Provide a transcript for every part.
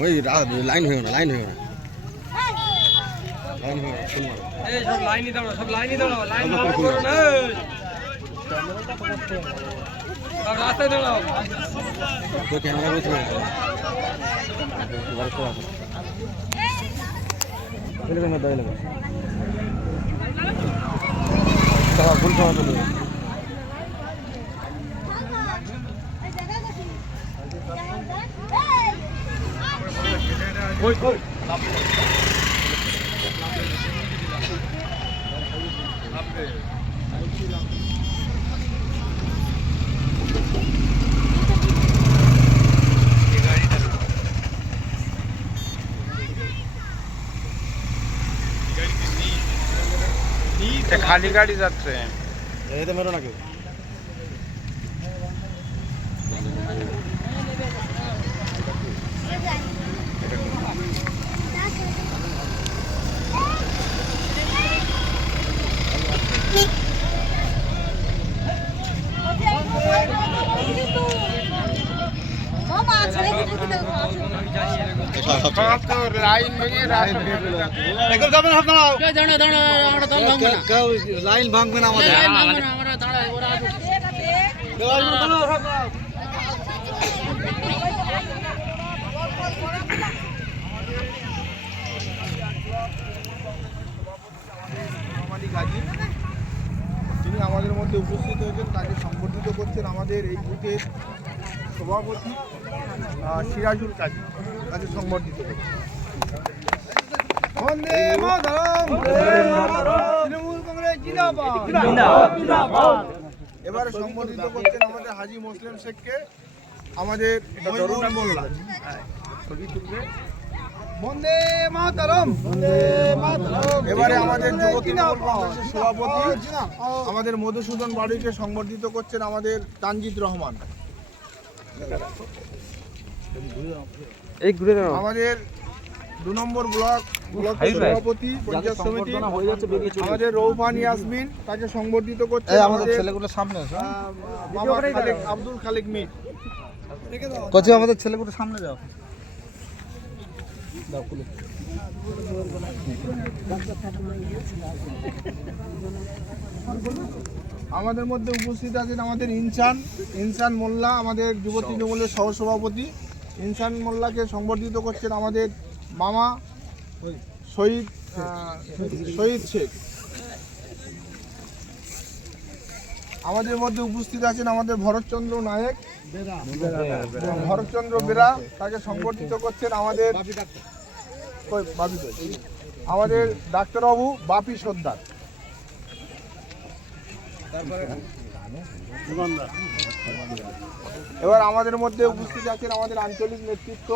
ওই লাইন হয়ে না লাইন হয়ে না লাইন হয়ে ফুল মারো এই সব লাইনই দাঁড়াও সব লাইনই দাঁড়াও লাইন ভালো করো না সব রাস্তায় দাঁড়াও তো ক্যামেরা বসে আছে বার করা আছে এলে না দাইলে তারা ভুল খাওয়া তো ওই ওই খালি গাড়ি যাচ্ছে। এই তো মেরো না কেউ লাইন ভাঙবে না আমাদের তিনি আমাদের মধ্যে উপস্থিত হয়েছেন, তাকে সংগঠিত করছেন আমাদের এই বুথের সভাপতি সিরাজুল কাজী তাকে সংবর্ধিত বন্দে মাতরম! তৃণমূল কংগ্রেস জিন্দাবাদ! এবারে সংবর্ধিত করছেন আমাদের হাজি মুসলিম শেখকে। আমাদের মোল্লা ছবি তুলবে। বন্দে মাতরম। এবারে আমাদের সভাপতি আমাদের মধুসূদন বাড়িকে সংবর্ধিত করছেন আমাদের তানজিদ রহমান। এই ঘুরে আমাদের দু নম্বর ব্লক ব্লক সভাপতি পঞ্চায়েত সমিতি আমাদের রৌফান ইয়াসমিন তাকে সংবর্ধিত করছে আমাদের ছেলেগুলো সামনে আছে আব্দুল খালেক মির। কচি আমাদের ছেলেগুলো সামনে যাও। আমাদের মধ্যে উপস্থিত আছেন আমাদের ইনসান ইনসান মোল্লা আমাদের যুব তৃণমূলের সহসভাপতি। ইনসান মোল্লাকে সংবর্ধিত করছেন আমাদের মামা শহীদ শহীদ শেখ। আমাদের মধ্যে উপস্থিত আছেন আমাদের ভরতচন্দ্র নায়ক। ভরতচন্দ্র বেরা তাকে সংবর্ধিত করছেন আমাদের আমাদের ডাক্তারবাবু বাপি সর্দার। এবার আমাদের মধ্যে উপস্থিত আছেন আমাদের আঞ্চলিক নেতৃত্ব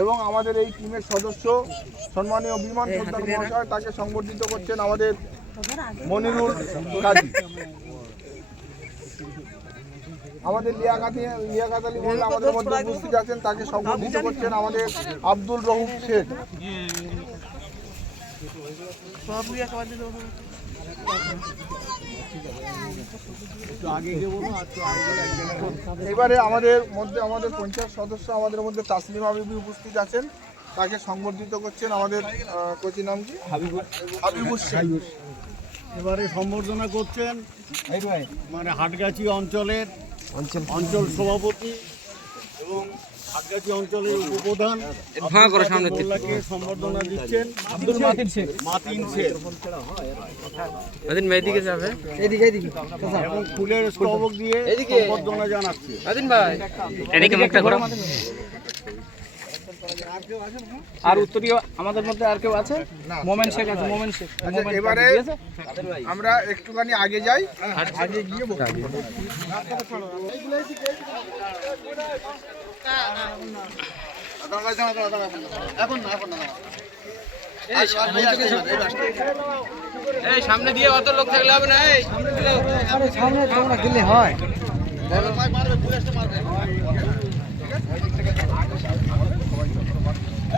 এবং আমাদের এই টিমের সদস্য সম্মানীয় বিমান সর্দার মহাশয়, তাকে সংবর্ধিত করছেন আমাদের মনিরুল কাজী। আমাদের লিয়াকাতি লিয়াকাত আলী মোল্লা আমাদের মধ্যে উপস্থিত আছেন তাকে সংবর্ধিত করছেন আমাদের আব্দুল রহুম শেখ। এবারে আমাদের মধ্যে আমাদের পঞ্চায়েত সদস্য আমাদের মধ্যে তাসলিমা বিবি উপস্থিত আছেন তাকে সংবর্ধিত করছেন আমাদের কোচি নাম কি? হাবিবুর। হাবিবুর এবারে সম্বর্ধনা করছেন মানে হাটগাছি অঞ্চলের অঞ্চল সভাপতি এবং হাটগাছি অঞ্চলের উপপ্রধান মোল্লাকে সম্বর্ধনা দিচ্ছেন। আব্দুল মাতিন শেখ। মাতিন শেখ। আদিন মেদিকে যাবে। এবং ফুলের স্তবক দিয়ে সম্বর্ধনা জানাচ্ছে। আদিন ভাই। এদিকে মুখটা ঘোরা আর উত্তরীয় আমাদের মধ্যে আর কেউ আছে? মোমেন শেখ আছে মোমেন শেখ। আচ্ছা এবারে আমরা একটুখানি আগে যাই আগে গিয়ে। এই সামনে দিয়ে অত লোক থাকলে হবে না এই। সামনে এটাকে দাম করো। এই বাইকটা শুধু দাম করো, বাইকটা দাঁড়িয়ে দাও, বাইকগুলো।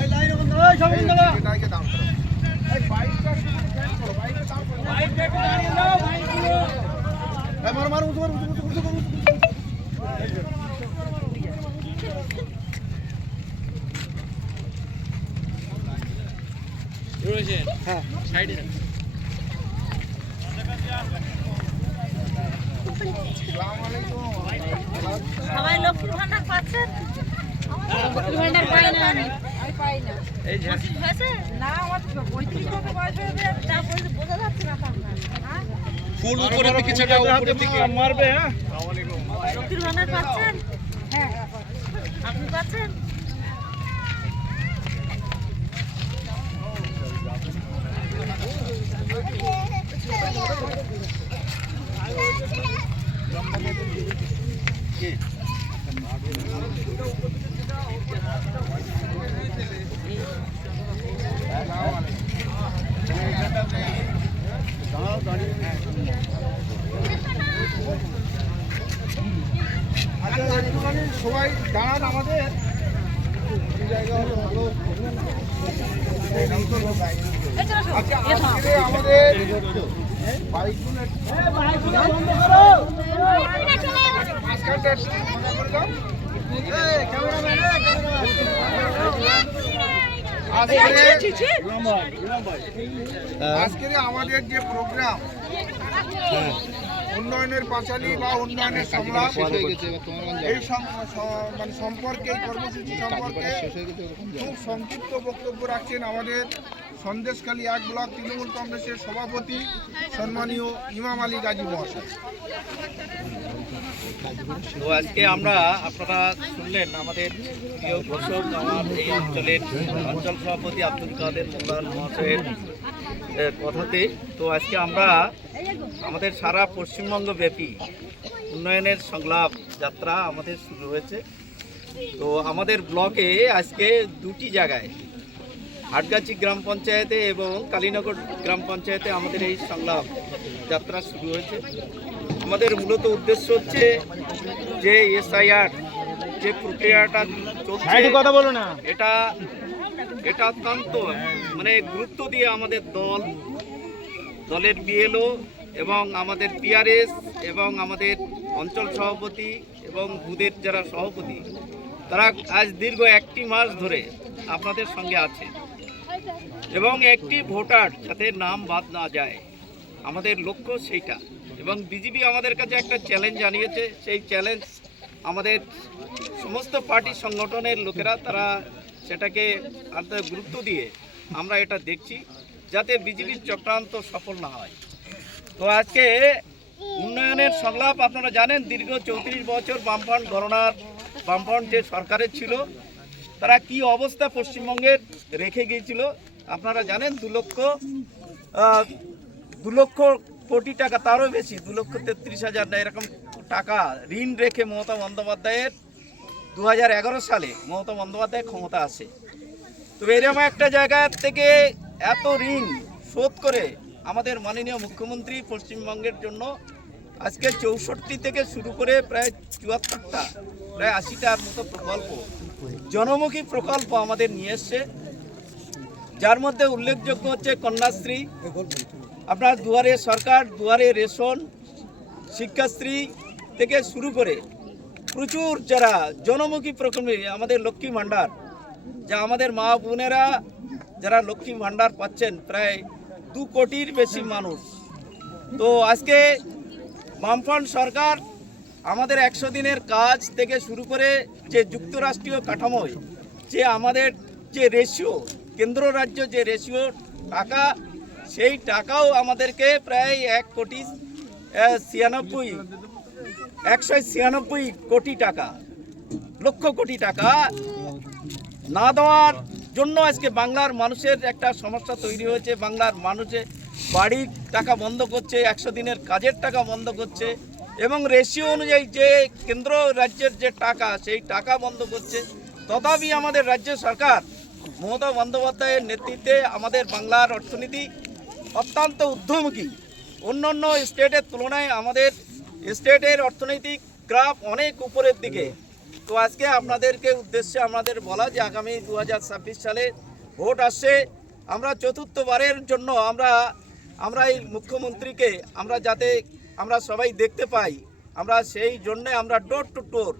এই মারো, রয়েছেন। সাইডে সবাই লক্ষ্মীর ভান্ডার পাচ্ছেন? লক্ষ্মীর ভান্ডার পাই না পাই না। এই যে। না আমার পঁয়ত্রিশ বছর বয়স হয়েছে যা বলছে বোঝা যাচ্ছে না তো হ্যাঁ? ফুল উপরের দিকে ছেড়ে উপরের দিকে? মারবে হ্যাঁ? লক্ষ্মীর ভান্ডার পাচ্ছেন? হ্যাঁ। আপনি পাচ্ছেন? সবাই দাঁড়ান আমাদের আচ্ছা আমাদের আজকে আজকের আমাদের যে প্রোগ্রাম, উন্নয়নের পাঁচালী বা উন্নয়নের সংলাপ এই মানে সম্পর্কে এই কর্মসূচি সম্পর্কে খুব সংক্ষিপ্ত বক্তব্য রাখছেন আমাদের সন্দেশখালী এক ব্লক তৃণমূল কংগ্রেসের সভাপতি সম্মানীয় ইমাম আলী গাজী মহাশয়। তো আজকে আমরা, আপনারা শুনলেন আমাদের প্রিয় ঘোষক, আমার এই অঞ্চলের অঞ্চল সভাপতি আব্দুল কাদের মোল্লার মহাশয়ের কথাতে। তো আজকে আমরা আমাদের সারা পশ্চিমবঙ্গ ব্যাপী উন্নয়নের সংলাপ যাত্রা আমাদের শুরু হয়েছে। তো আমাদের ব্লকে আজকে দুটি জায়গায় হাটগাছি গ্রাম পঞ্চায়েতে এবং কালীনগর গ্রাম পঞ্চায়েতে আমাদের এই সংলাপ যাত্রা শুরু হয়েছে। আমাদের মূলত উদ্দেশ্য হচ্ছে যে এসআইআর যে প্রক্রিয়াটা চলছে কথা বলো না। এটা এটা অত্যন্ত মানে গুরুত্ব দিয়ে আমাদের দল দলের বিএলও এবং আমাদের পিআরএস এবং আমাদের অঞ্চল সভাপতি এবং বুথের যারা সভাপতি তারা আজ দীর্ঘ একটি মাস ধরে আপনাদের সঙ্গে আছে। এবং একটি ভোটার যাতে নাম বাদ না যায়। আমাদের লক্ষ্য সেইটা। এবং বিজেপি আমাদের কাছে একটা চ্যালেঞ্জ জানিয়েছে। সেই চ্যালেঞ্জ আমাদের সমস্ত পার্টি সংগঠনের লোকেরা তারা সেটাকে আলাদা গুরুত্ব দিয়ে আমরা এটা দেখছি, যাতে বিজেপির চক্রান্ত সফল না হয়। তো আজকে উন্নয়নের সংলাপ আপনারা জানেন, দীর্ঘ চৌত্রিশ বছর বামফ্রন্ট গণনার, বামফ্রন্ট যে সরকারের ছিল তারা কি অবস্থা পশ্চিমবঙ্গের রেখে গিয়েছিল? আপনারা জানেন, দু লক্ষ দু লক্ষ কোটি টাকা তারও বেশি, দু লক্ষ তেত্রিশ হাজার এরকম টাকা ঋণ রেখে মমতা বন্দ্যোপাধ্যায়ের দু হাজার এগারো সালে মমতা বন্দ্যোপাধ্যায় ক্ষমতা আসে। তো এরকম একটা জায়গা থেকে এত ঋণ শোধ করে আমাদের মাননীয় মুখ্যমন্ত্রী পশ্চিমবঙ্গের জন্য আজকে চৌষট্টি থেকে শুরু করে প্রায় চুয়াত্তরটা, প্রায় আশিটার মতো প্রকল্প জনমুখী প্রকল্প আমাদের নিয়ে এসছে। যার মধ্যে উল্লেখযোগ্য হচ্ছে কন্যাশ্রী, আপনার দুয়ারে সরকার, দুয়ারে রেশন, শিক্ষাশ্রী থেকে শুরু করে প্রচুর যারা জনমুখী প্রকল্পে আমাদের লক্ষ্মী ভাণ্ডার, যা আমাদের মা বোনেরা যারা লক্ষ্মী ভাণ্ডার পাচ্ছেন প্রায় দু কোটির বেশি মানুষ। তো আজকে বামফ্রন্ট সরকার আমাদের একশো দিনের কাজ থেকে শুরু করে যে যুক্তরাষ্ট্রীয় কাঠামোয়, যে আমাদের যে রেশিও কেন্দ্র রাজ্য যে রেশিও টাকা, সেই টাকাও আমাদেরকে প্রায় এক কোটি ছিয়ানব্বই, একশো ছিয়ানব্বই কোটি টাকা, লক্ষ কোটি টাকা না দেওয়ার জন্য আজকে বাংলার মানুষের একটা সমস্যা তৈরি হয়েছে। বাংলার মানুষের বাড়ির টাকা বন্ধ করছে, একশো দিনের কাজের টাকা বন্ধ করছে। এবং রেশিও অনুযায়ী যে কেন্দ্র রাজ্যের যে টাকা, সেই টাকা বন্ধ করছে। তথাপি আমাদের রাজ্য সরকার মমতা বন্দ্যোপাধ্যায়ের নেতৃত্বে আমাদের বাংলার অর্থনীতি অত্যন্ত ঊর্ধ্বমুখী অন্য অন্য স্টেটের তুলনায় আমাদের স্টেটের অর্থনৈতিক গ্রাফ অনেক উপরের দিকে। তো আজকে আপনাদেরকে উদ্দেশ্যে আমাদের বলা যে আগামী দু হাজার ছাব্বিশ সালে ভোট আসছে। আমরা চতুর্থবারের জন্য আমরা আমরা এই মুখ্যমন্ত্রীকে আমরা যাতে আমরা সবাই দেখতে পাই। আমরা সেই জন্যে আমরা ডোর টু ডোর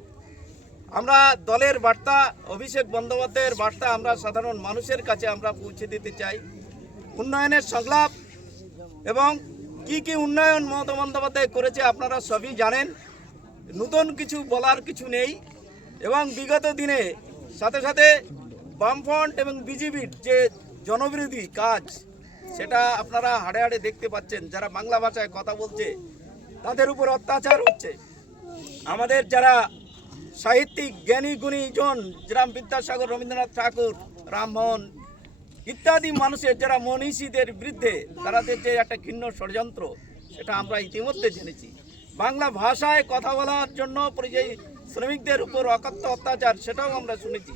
আমরা দলের বার্তা, অভিষেক বন্দ্যোপাধ্যায়ের বার্তা আমরা সাধারণ মানুষের কাছে আমরা পৌঁছে দিতে চাই। উন্নয়নের সংলাপ এবং কি কি উন্নয়ন মমতা বন্দ্যোপাধ্যায় করেছে আপনারা সবই জানেন। নতুন কিছু বলার কিছু নেই এবং বিগত দিনে সাথে সাথে বামফ্রন্ট এবং বিজেপির যে জনবিরোধী কাজ, সেটা আপনারা হাড়ে হাড়ে দেখতে পাচ্ছেন। যারা বাংলা ভাষায় কথা বলছে তাদের উপর অত্যাচার হচ্ছে। আমাদের যারা সাহিত্যিক, জ্ঞানী গুণী জন যেরাম বিদ্যাসাগর, রবীন্দ্রনাথ ঠাকুর রামমোহন ইত্যাদি মানুষের, যারা মনীষীদের বিরুদ্ধে তাদের যে একটা ঘৃণ্য ষড়যন্ত্র, সেটা আমরা ইতিমধ্যে জেনেছি। বাংলা ভাষায় কথা বলার জন্য পরিযায়ী শ্রমিকদের উপর অকথ্য অত্যাচার, সেটাও আমরা শুনেছি।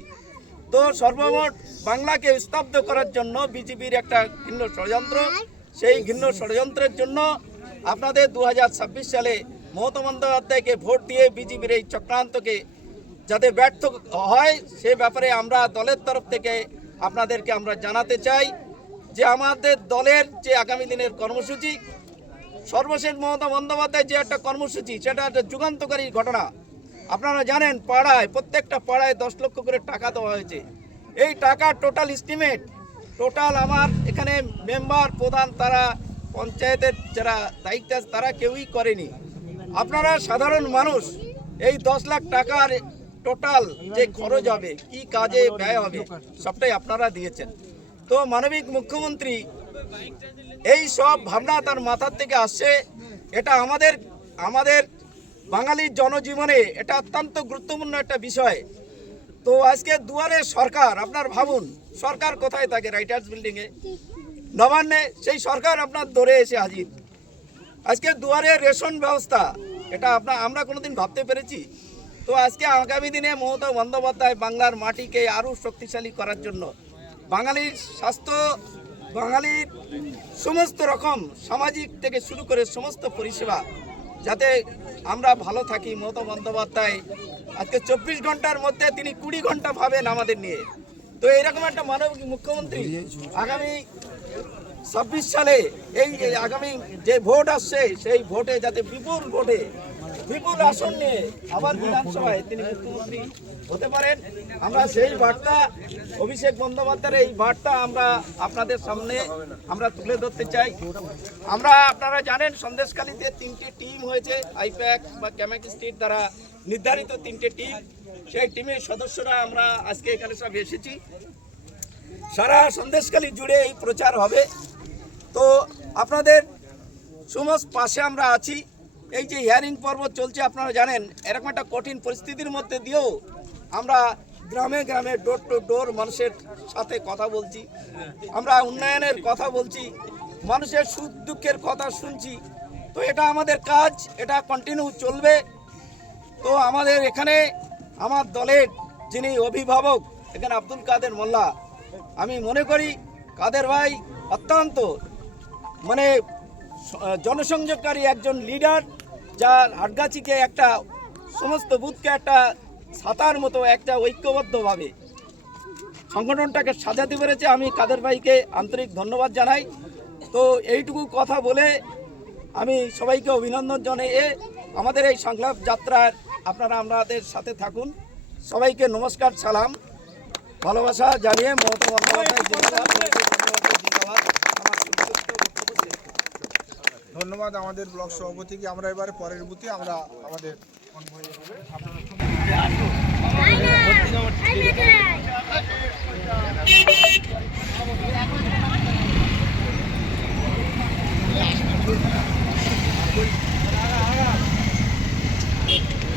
তো সর্বমোট বাংলাকে স্তব্ধ করার জন্য বিজেপির একটা ঘৃণ্য ষড়যন্ত্র, সেই ঘৃণ্য ষড়যন্ত্রের জন্য আপনাদের দু হাজার ছাব্বিশ সালে মমতা বন্দ্যোপাধ্যায়কে ভোট দিয়ে বিজেপির এই চক্রান্তকে যাতে ব্যর্থ হয়, সে ব্যাপারে আমরা দলের তরফ থেকে আপনাদেরকে আমরা জানাতে চাই যে আমাদের দলের যে আগামী দিনের কর্মসূচি, সর্বশেষ মমতা বন্দ্যোপাধ্যায় যে একটা কর্মসূচি, সেটা একটা যুগান্তকারী ঘটনা। আপনারা জানেন, পাড়ায়, প্রত্যেকটা পাড়ায় দশ লক্ষ করে টাকা দেওয়া হয়েছে। এই টাকা টোটাল এস্টিমেট টোটাল আমার এখানে মেম্বার প্রধান, তারা পঞ্চায়েতের যারা দায়িত্ব আছে, তারা কেউই করেনি। আপনারা সাধারণ মানুষ, এই দশ লাখ টাকার টোটাল যে খরচ হবে, কি কাজে ব্যয় হবে, সবটাই আপনারা দিয়েছেন। তো মানবিক মুখ্যমন্ত্রী, এই সব ভাবনা তার মাথার থেকে আসছে। এটা আমাদের আমাদের বাঙালির জনজীবনে এটা অত্যন্ত গুরুত্বপূর্ণ একটা বিষয়। তো আজকে দুয়ারে সরকার, আপনার ভাবুন, সরকার কোথায় থাকে রাইটার্স বিল্ডিংয়ে নবান্নে সেই সরকার আপনার ধরে এসে হাজির। আজকে দুয়ারে রেশন ব্যবস্থা, এটা আপনার, আমরা কোনোদিন ভাবতে পেরেছি? তো আজকে আগামী দিনে মমতা বন্দ্যোপাধ্যায় বাংলার মাটিকে আরও শক্তিশালী করার জন্য বাঙালির স্বাস্থ্য, বাঙালির সমস্ত রকম সামাজিক থেকে শুরু করে সমস্ত পরিষেবা, যাতে আমরা ভালো থাকি। মমতা বন্দ্যোপাধ্যায় আজকে চব্বিশ ঘণ্টার মধ্যে তিনি কুড়ি ঘণ্টা ভাবেন আমাদের নিয়ে। তো এরকম একটা মানবিক মুখ্যমন্ত্রী আগামী ছাব্বিশ সালে এই আগামী যে ভোট আসছে, সেই ভোটে যাতে বিপুল ভোটে, বিপুল আসন নিয়ে আবার বিধানসভায় তিনি মুখ্যমন্ত্রী হতে পারেন, আমরা সেই বার্তা অভিষেক বন্দ্যোপাধ্যায়ের এই বার্তা আমরা আপনাদের সামনে আমরা তুলে ধরতে চাই। আমরা, আপনারা জানেন সন্দেশকালীতে তিনটে টিম হয়েছে আইপ্যাক বা ক্যামেক স্ট্রিট দ্বারা নির্ধারিত তিনটে টিম সেই টিমের সদস্যরা আমরা আজকে এখানে সব এসেছি। সারা সন্দেশকালী জুড়ে এই প্রচার হবে। তো আপনাদের সমস্ত পাশে আমরা আছি। এই যে হিয়ারিং পর্ব চলছে, আপনারা জানেন, এরকম একটা কঠিন পরিস্থিতির মধ্যে দিয়েও আমরা গ্রামে গ্রামে ডোর টু ডোর মানুষের সাথে কথা বলছি। আমরা উন্নয়নের কথা বলছি, মানুষের সুখ দুঃখের কথা শুনছি। তো এটা আমাদের কাজ, এটা কন্টিনিউ চলবে। তো আমাদের এখানে আমার দলের যিনি অভিভাবক, এখানে আব্দুল কাদের মোল্লা। আমি মনে করি কাদের ভাই অত্যন্ত মানে জনসংযোগকারী একজন লিডার যার হাটগাছিকে একটা সমস্ত বুথকে একটা ছাতার মতো, একটা ঐক্যবদ্ধভাবে সংগঠনটাকে সাজাতে পেরেছে। আমি কাদের ভাইকে আন্তরিক ধন্যবাদ জানাই। তো এইটুকু কথা বলে আমি সবাইকে অভিনন্দন জানিয়ে আমাদের এই সংলাপ যাত্রার আপনারা আমাদের সাথে থাকুন। সবাইকে নমস্কার, সালাম, ভালোবাসা জানিয়ে মমতা বন্দ্যোপাধ্যায় ধন্যবাদ আমাদের ব্লক সভাপতিকে। আমরা এবারে পরের বুথে আমরা আমাদের